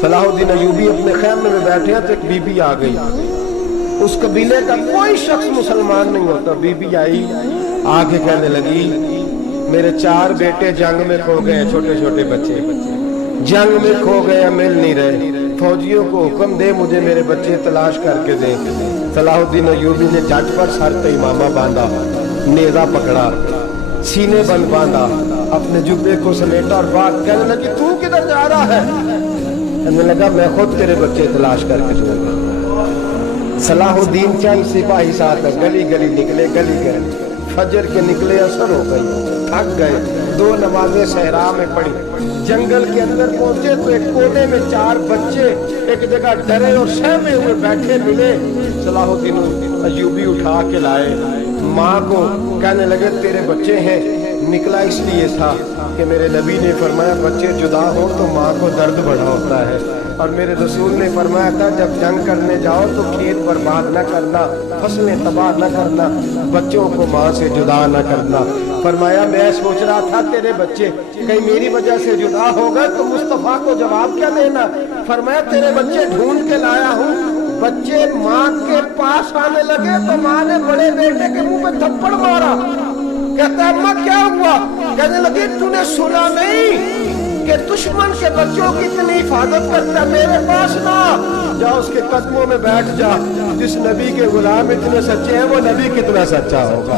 صلاح الدین ایوبی اپنے خیمے میں بیٹھے ہیں تو ایک بی بی آ گئی. اس قبیلے کا کوئی شخص مسلمان نہیں ہوتا. بی بی آئی, آگے کہنے لگی میرے 4 بیٹے جنگ میں کھو گئے, چھوٹے چھوٹے بچے جنگ میں کھو گئے, مل نہیں رہے. فوجیوں کو حکم دے مجھے میرے بچے تلاش کر کے دیں. صلاح الدین ایوبی نے جھٹ پر سر پہ امامہ باندھا, نیزہ پکڑا, سینے بند باندھا, اپنے جبے کو سمیٹا اور بات کہنے لگی تو کدھر جا رہا ہے؟ کہنے لگا میں خود تیرے بچے تلاش کر کے دوں گا. صلاح الدین چند سپاہی ساتھ گلی گلی نکلے, گلی گلی فجر کے نکلے, اثر ہو گئی, تھک گئے. 2 نمازیں صحرا میں پڑھی. جنگل کے اندر پہنچے تو ایک کونے میں 4 بچے ایک جگہ ڈرے اور سہمے ہوئے بیٹھے ملے. صلاح الدین ایوبی اٹھا کے لائے, ماں کو کہنے لگے تیرے بچے ہیں. نکلا اس لیے تھا کہ میرے نبی نے فرمایا بچے جدا ہو تو ماں کو درد بڑا ہوتا ہے, اور میرے رسول نے فرمایا تھا جب جنگ کرنے جاؤ تو کھیت برباد نہ کرنا, فصلیں تباہ نہ کرنا, بچوں کو ماں سے جدا نہ کرنا. فرمایا میں سوچ رہا تھا تیرے بچے کہیں میری وجہ سے جدا ہو گئے تو مصطفیٰ کو جواب کیا دینا. فرمایا تیرے بچے ڈھونڈ کے لایا ہوں. بچے ماں کے پاس آنے لگے تو ماں نے بڑے بیٹے کے منہ پہ تھپڑ مارا. کہتا ہے اماں کیا ہوا؟ کہنے لگی تو نے سنا نہیں کہ دشمن کے بچوں کی اتنی حفاظت کرتا, میرے پاس نہ جا, اس کے قدموں میں بیٹھ جا. جس نبی کے غلام اتنے سچے ہیں وہ نبی کتنا سچا ہوگا.